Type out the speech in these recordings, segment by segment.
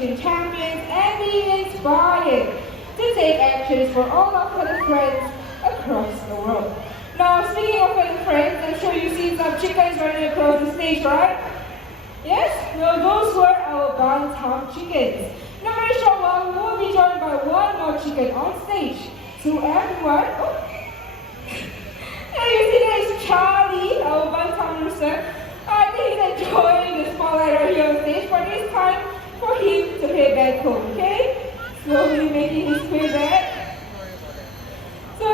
conservation champions and be inspired to take actions for all our fellow friends across the world. Now, speaking of fellow friends, I'm sure you've seen some chickens running across the stage, right? Yes? Well, those were our bantam chickens. Now, very short while, we will be joined by one more chicken on stage. So everyone, and you see that is Charlie, our bantam rooster. I think he's enjoying the spotlight right here on stage, but it's time for him to head back home, okay? Slowly making his way back. So,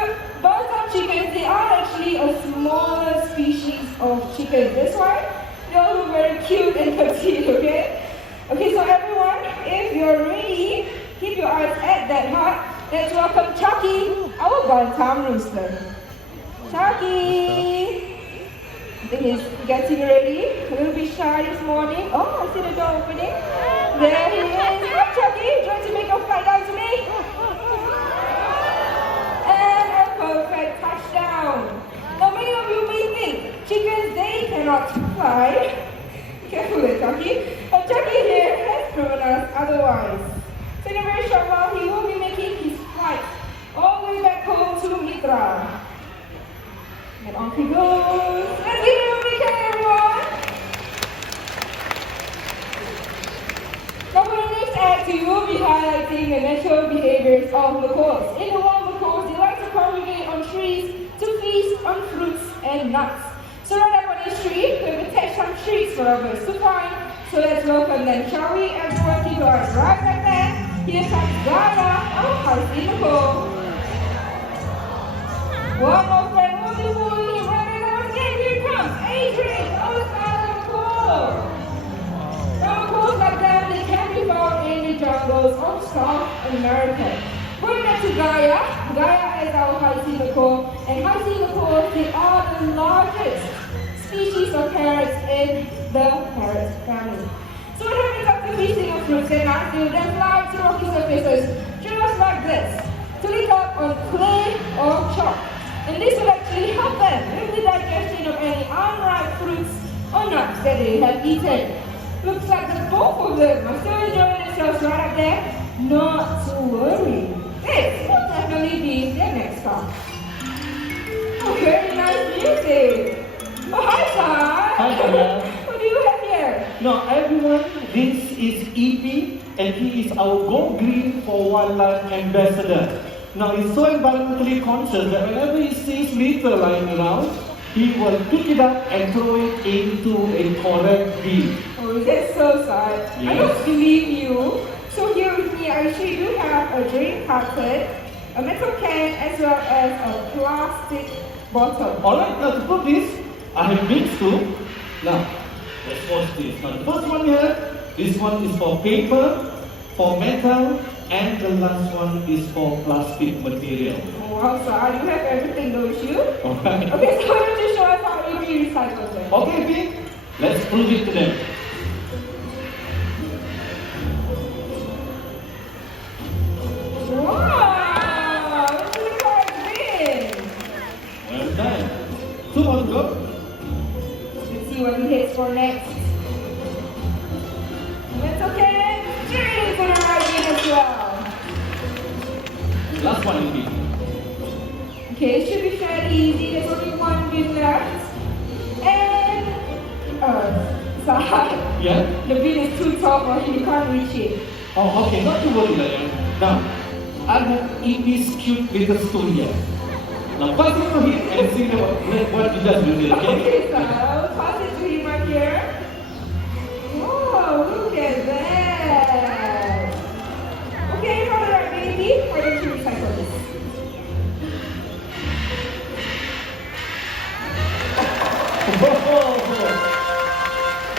bantam chickens, they are actually a smaller species of chickens. That's why they all look very cute and petite, okay? Okay, so everyone, if you're ready, keep your eyes at that hut. Let's welcome Chucky, our bantam rooster. Chucky! I think he's getting ready. A little bit shy this morning. Oh, I see the door opening. There he is. Hi, Chucky. Trying to make a flight down to me. And a perfect touchdown. Now, many of you may think chickens, they cannot fly. Careful there, Chucky. But Chucky here has proven us otherwise. So in a very short while, he will be making his flight all the way back home to Mitra. And off he goes. Let's give him a big hand, everyone. Now for the next act, we will be highlighting the natural behaviors of macaws. In the wild, macaws, they like to congregate on trees to feast on fruits and nuts. So right up on this tree, we've attached some treats for our birds to find. So let's welcome them, shall we? Everyone keep your eyes right back there. Here comes Gaia, our husky macaw. One more friend. Adrian, our silent macaw. Macaws like them, they can be found in the jungles of South America. Going back to Gaia, Gaia is our high-sea macaw, and high-sea macaws, they are the largest species of parrots in the parrot family. So what happens after feasting on fruits and nuts? They will then fly to rocky surfaces, just like this, to lick up on clay or chalk. And this will actually help them with the digestion of any unripe fruits or nuts that they have eaten. Looks like the both of them are still enjoying themselves right up there. Not to worry. This will definitely be their next stop. Oh, very nice music. Oh, hi, Sai. Hi, Sarah. What do you have here? Now, everyone, this is EP, and he is our Go Green for Wildlife Ambassador. Now, he's so environmentally conscious that whenever he sees litter lying around, he will pick it up and throw it into a correct bin. Oh, that's so sad. Yes. I don't believe you. So here with me, I actually do have a drink carton, a metal can, as well as a plastic bottle. Alright, now to put this, I have bins too. Now, let's watch this. Now, the first one here, this one is for paper, for metal, and the last one is for plastic material. Oh, wow, so you have everything, don't you? Alright. Okay, so why don't you show us how you recycle them? Okay, Pete, let's prove it to them. Wow! This is quite big! Well done. 2 more to go. Let's see what he hits for next. That's okay. Jerry's gonna ride in as well. Last one, Pete. Okay, it should be fairly easy. There's only one bin left. And Sahar, Yeah? the bin is too tall for him. You can't reach it. Oh, okay, not to worry, Lion. Now, I have EP's cute little stool here. Now, pass it to him and see what he does with it, okay? Okay, Sahar, I'll pass it to him right here. Oh, look at that. Okay, all right, baby. Why don't you recycle this?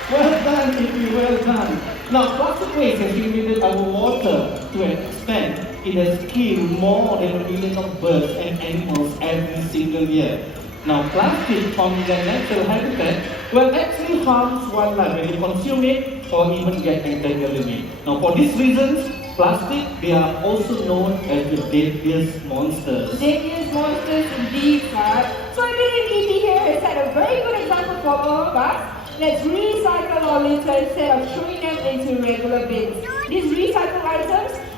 Well done, EP, well done. Now, plastic waste has limited our water to an extent it has killed more than 1 million of birds and animals every single year. Now, plastic from their natural habitat will actually harm wildlife when you consume it or even get entangled in it. Now, for these reasons, plastic, they are also known as the deadliest monsters. Deadliest monsters indeed, sir. So I believe EP here has set a very good example for all of us. Let's recycle our litter instead of throwing them into regular bins. This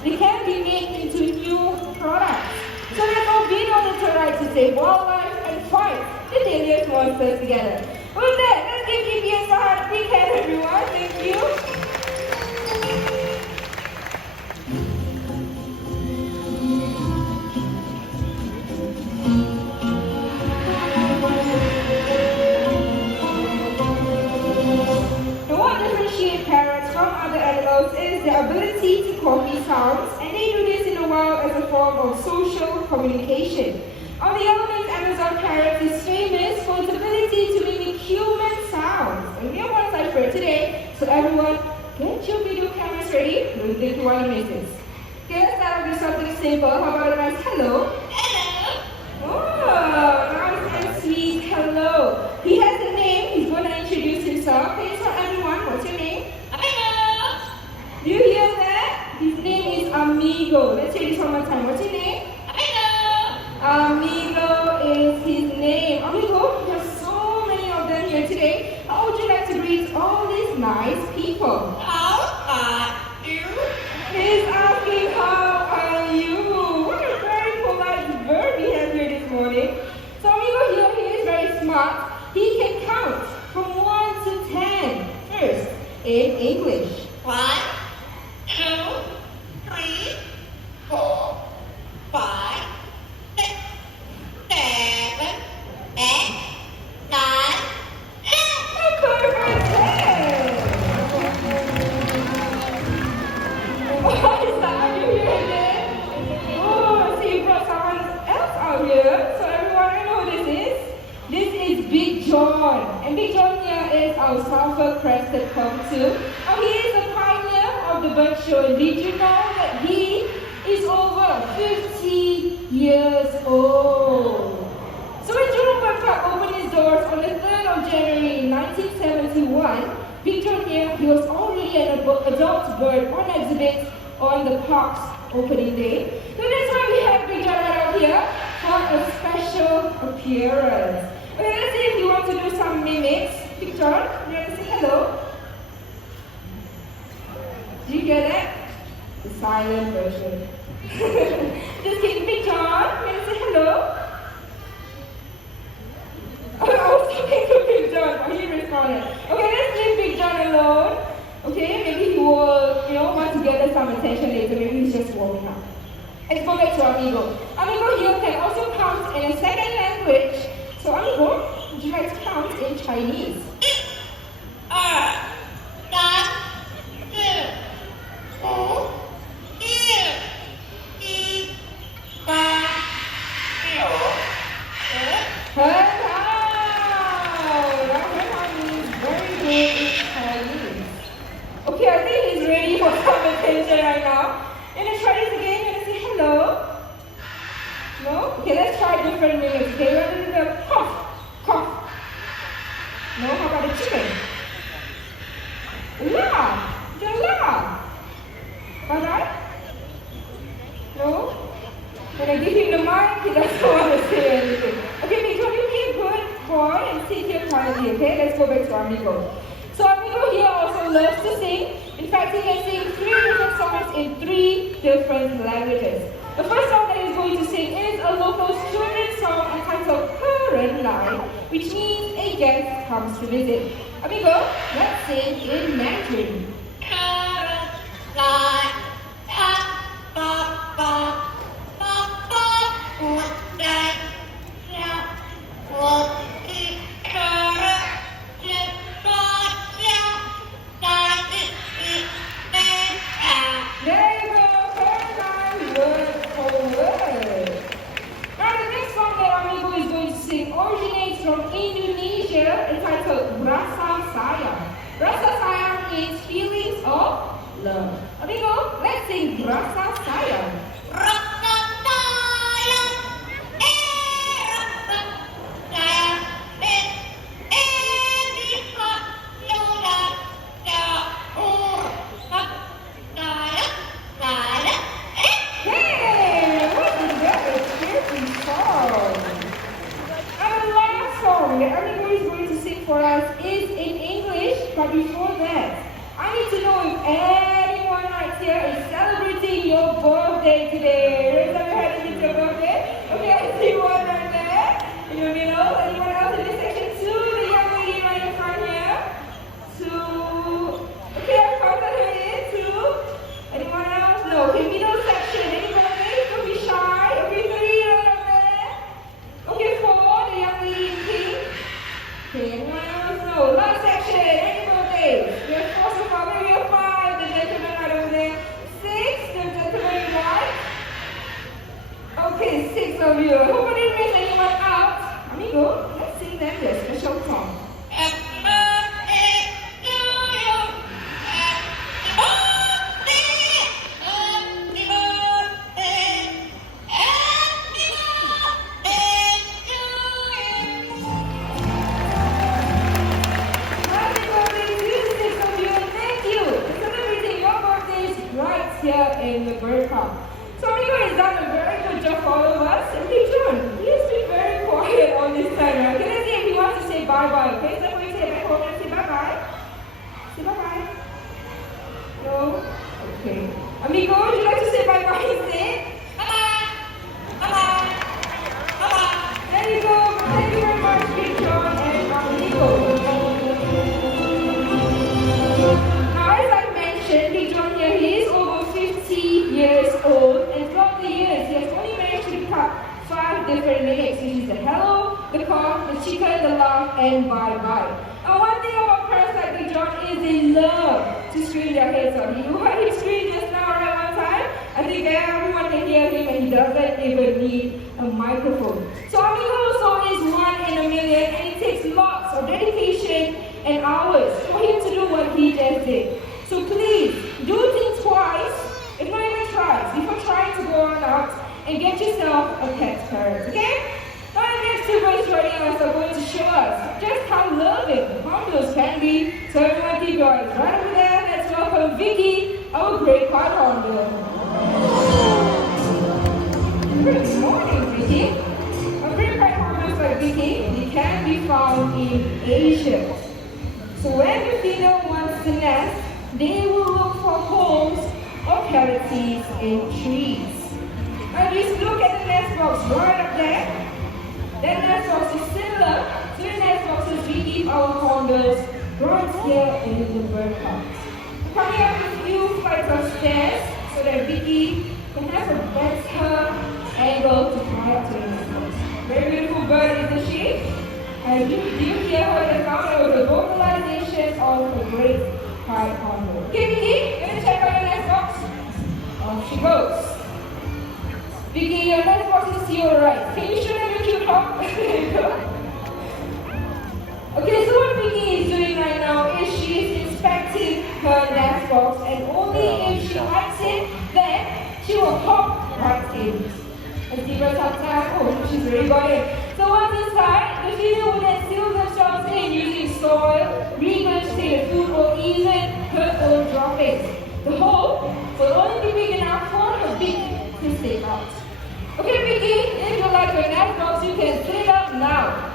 they can be made into new products. So let's all be on the right to save wildlife and fight the dangerous monsters together. With that, let's give EPS a hard big hand, everyone. Thank you. Parrots from other animals is their ability to copy sounds, and they do this in the wild as a form of social communication. On the other hand, Amazon parrot is famous for its ability to mimic human sounds. And we have one slide for it today, so everyone get your video cameras ready. We'll do 20 minutes. Okay, let's start off with something simple. How about a nice hello? Hello. Oh, nice and sweet hello. He has a name. He's going to introduce himself. Can you tell everyone what's your name? Do you hear that? His name is Amigo. Let's say this one more time. What's your name? Amigo is his name. Amigo, there's so many of them here today. How would you like to greet all these nice people? How are you? He's asking how are you? What a very polite bird we have here this morning. So Amigo here, he is very smart. He can count from 1 to 10. First, in English. 1, 2, 3, 4, 5, 6, 7, 8, 9, 10. Perfect 10. What is that? Are you hearing that? Oh, I see you brought someone else out here. So everyone, I know who this is. This is Big John. And Big John here is our sulfur-crested cockatoo. He is the pioneer of the bird show. And did you know that he is over 50 years old? So when Jurong Bird Park opened its doors on the 3rd of January 1971, Big John here, he was already an adult bird on exhibit on the park's opening day. So that's why we have Big John right out here for a special appearance. Okay, let's see if you want to do some mimics. Big John, you want to say hello? Do you get it? The silent version. Just kidding, Big John. You want to say hello? Oh, I was talking to Big John, but he responded. Okay, let's leave Big John alone. Okay, maybe he will, want to gather some attention later. Maybe he's just warming up. Let's go back to Amigo. Amigo here can also count in a second language. So Amigo, would you like to count in Chinese? 2, 3, 4, 5, 6, 7, 8, 9, 10. Very good in Chinese. Okay, I think he's ready for some attention right now. And let's try this again. You're going to say hello. No? Okay, let's try different mimics. Okay, we're going to do the cough, cough. No, how about the chicken? Laugh, the laugh. Alright? No? When I give him the mic, he doesn't want to say anything. Okay, Miko, you be a good boy and sit here quietly, okay? Let's go back to Amigo. So Amigo here also loves to sing. In fact, he can sing 3 different songs in 3 different languages. The first song that he's going to sing is a local children's song entitled Parrot, which means a guest comes to visit. Amigo, let's sing in Mandarin. Originates from Indonesia, entitled Rasa Sayang. Rasa Sayang means feelings of love. Amigo, let's sing Rasa Sayang. Rasa sayang, rasa sayang, bisa sudah jauh. Sayang, sayang, hey, what is that? A cheerful song. Song that everybody is going to sing for us is in English, but before that, I need to know if anyone likes right here is celebrating your birthday today. Raise up your hand if it's your birthday. Okay, I see one right there. In the middle. Anyone else in this section? Two, the young lady right in front here. Two. Okay, I counted her in. Two. Anyone else? No. Okay, middle section. Any birthdays? Don't be shy. Okay, three right up there. Okay, four, the young lady in pink. Okay, anyone else? No. Last section. Any birthdays? We have four so far. Maybe we have five. The gentleman right over there. Six. The gentleman in white. Okay, six of you. I hope I didn't miss anyone out. Amigo, let's sing them their special song. Happy birthday to the six of you, and thank you for celebrating your birthdays right here in the bird park. So Amigo has done a very good job for all of us. And hey John, he has been very quiet all this time, right? Okay, let's see if he wants to say bye-bye, okay? So we say back home and say bye-bye. Say bye-bye. No? Okay. Amigo, would you like to say bye-bye instead? Bye-bye. Bye-bye. Bye-bye. There you go. Thank you very much, Big John and Amigo. Now, as I mentioned, Big John here, he is over 50 years old, and throughout the years, he has only managed to pick up 5 different lyrics, which is the hello, the call, the chicken, the laugh, and bye-bye. And one thing about parents like Big John is they love to scream their heads off. You heard him scream just now, right, one time? I think everyone can hear him, and he doesn't even need a microphone. So Amigo also is one in a million, and it takes lots of dedication and hours for him to do what he just did. So please, do think twice, if not even twice, before trying to go on out and get yourself a pet parrot, okay? Now the next two birds joining us are going to show us just how loving hornbills can be. So everyone keep your eyes right over there. Let's welcome Vicky, our great white hornbill. Good morning, Vicky. A great white hornbills like Vicky, they can be found in Asia. So when the female wants to nest, they will look for holes or cavities in trees. Now just look at the nest box right up there. That nest box is similar to the nest boxes we give our hornbills right here in the bird park. Coming up a few flights of stairs so that Vicky can have a better angle to fly up to the nest box. Very beautiful bird, isn't she? And do you hear her just now? That was a vocalization of a great white hornbill. Okay, Vicky, let me check out your nest box. Off she goes. Vicky, your nest box is to your right. Can you show them your cute hawk? There you go. Okay, so what Vicky is doing right now is she is inspecting her nest box, and only if she likes it, then she will hop right in. And see what's outside. Oh, she's already got in. So once inside, the female will then seal themselves in using soil, regurgitated food, or even her own droppings. The hole will only be big enough for her beak to stick out. Okay, Vicky, if you like your nest box, you can sit up now.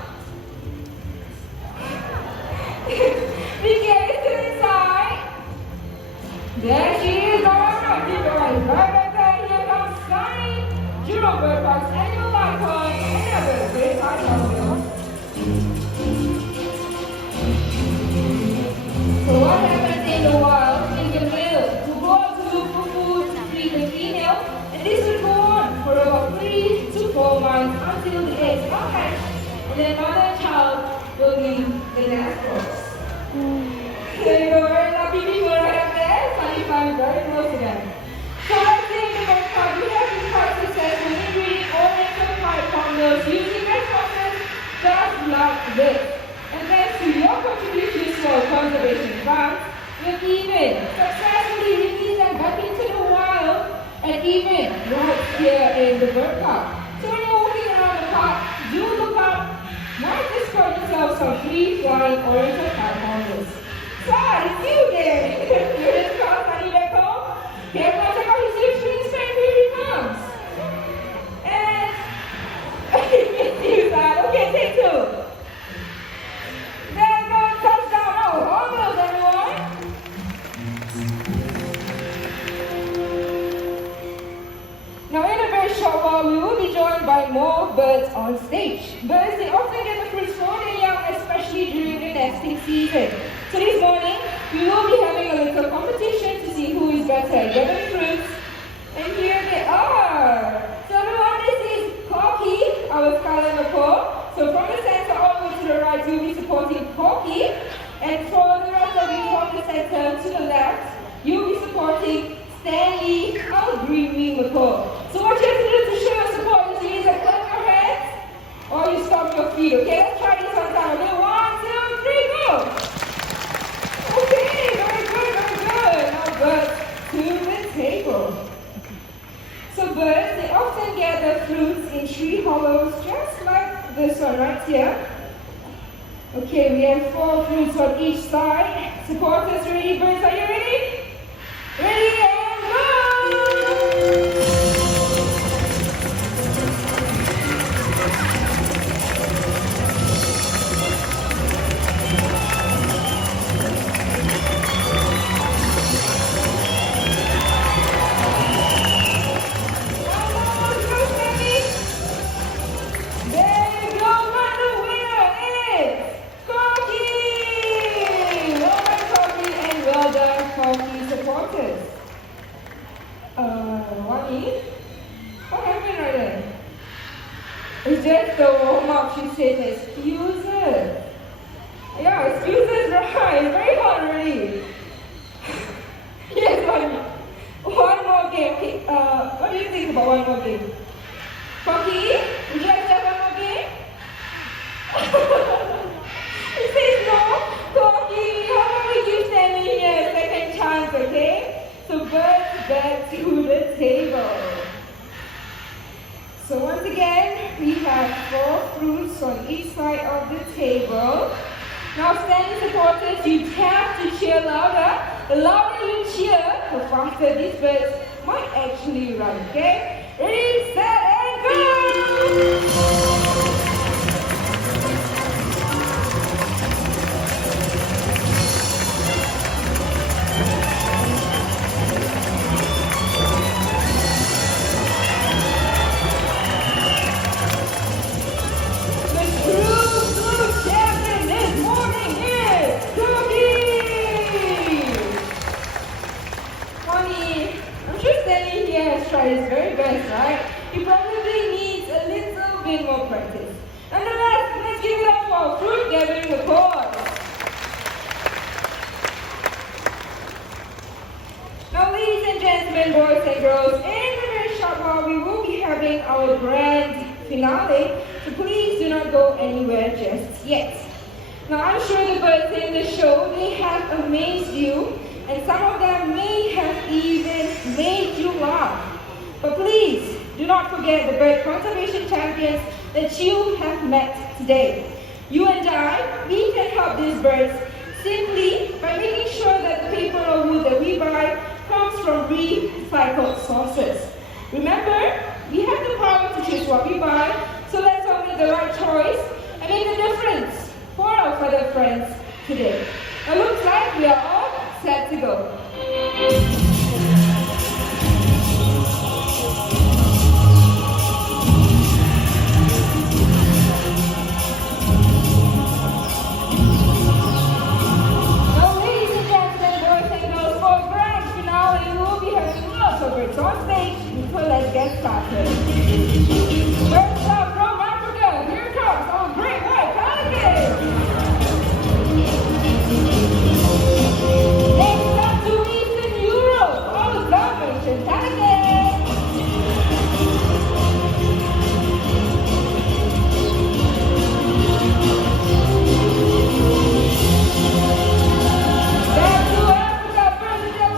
Vicky, are you still inside? There she is, alright. Keep your eyes right back there. Here comes Sunny, Jurong Bird Park's annual icon, another great icon. So what happens in the wild is the male will go out to look for food to feed the female, and this will go on for about 3 to 4 months until the eggs are hatched, and then mother and child will leave the nest box. There you go, very lucky people right up there. Sunny finds very close to them. So let's say in the bird park, we have been quite successful in breeding oriental white hornbills using nest boxes just like this. And thanks to your contributions to our conservation funds, we've even successfully released them back into the wild and even right here in the bird park. So when you're walking around the park, do look up. Might discover yourself some free-flying oriental white hornbills. So, it's you there. You just call Sunny back home. Everyone check out his huge green screen. Here he comes. And you got okay, take 2. There you go, touchdown. Oh, hornbills, everyone. joined by more birds on stage. Birds, they often get the fruits for their young, especially during the nesting season. So this morning, we will be having a little competition to see who is better at gathering fruits. And here they are. So everyone, this is Corky, our scarlet macaw. So from the center all the way to the right, you'll be supporting Corky. And for the rest of you from the center to the left, you'll be supporting Stanley, our green-winged macaw. So what you have to do to show your support is you either clap your hands or you stomp your feet. Okay, let's try this one time. Okay, 1, 2, 3, go! Okay, very good, very good. Now birds to the table. So birds, they often gather fruits in tree hollows just like this one right here. Okay, we have 4 fruits on each side. Supporters ready? Birds, are you ready? Ready and go! What happened right there? It's just the warm-up, she says, excuses. Yeah, excuses, right? It's very hard already. Yes, one more game. Okay, what do you think about one more game? Corky, would you like to have one more game? He says no. Corky, how about we give Sammy here a second chance, okay? So birds back to the table. So once again, we have 4 fruits on each side of the table. Now standing supporters, you have to cheer louder. The louder you cheer, the faster these birds might actually run, okay? Ready, set, and go! His very best, right? He probably needs a little bit more practice. Nonetheless, let's give it up for fruit gathering applause. Now, ladies and gentlemen, boys and girls, in a very short while we will be having our grand finale, so please do not go anywhere just yet. Now, I'm sure the birds in the show, they have amazed you, and some of them may have even made you laugh. But please, do not forget the bird conservation champions that you have met today. You and I, we can help these birds simply by making sure that the paper or wood that we buy comes from recycled sources. Remember, we have the power to choose what we buy, so let's all make the right choice and make a difference for our feathered friends today. It looks like we are all set to go. On stage, so let's get started. First up from Africa, here comes our great white pelican. Next up to Eastern Europe, our Dalmatian pelican. Back to Africa, Brazil,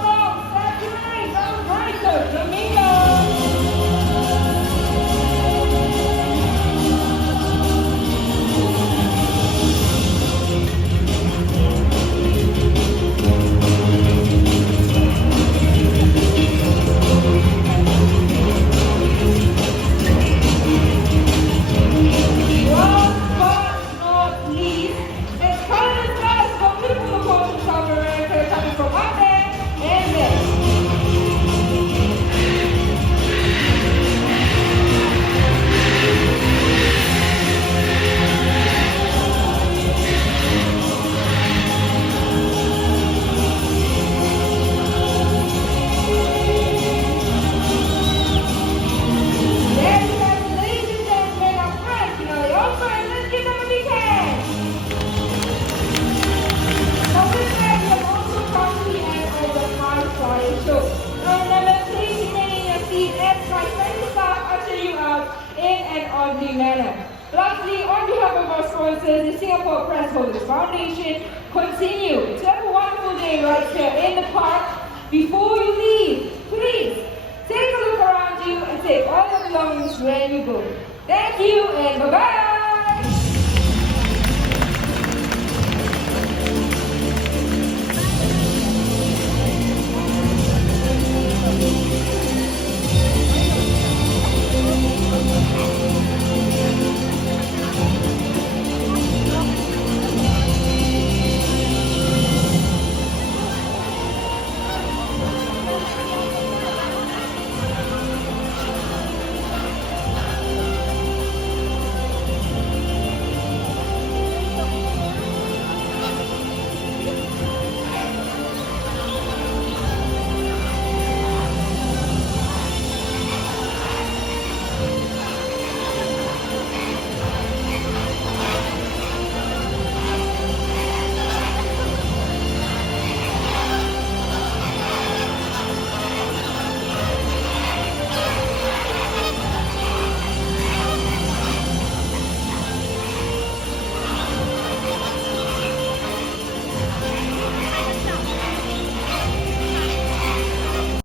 South America, Flamingo. orderly manner. Lastly, on behalf of our sponsors, the Singapore Press Holders Foundation, continue to have a wonderful day right here in the park. Before you leave, please take a look around you and take all your belongings where you go. Thank you and bye-bye!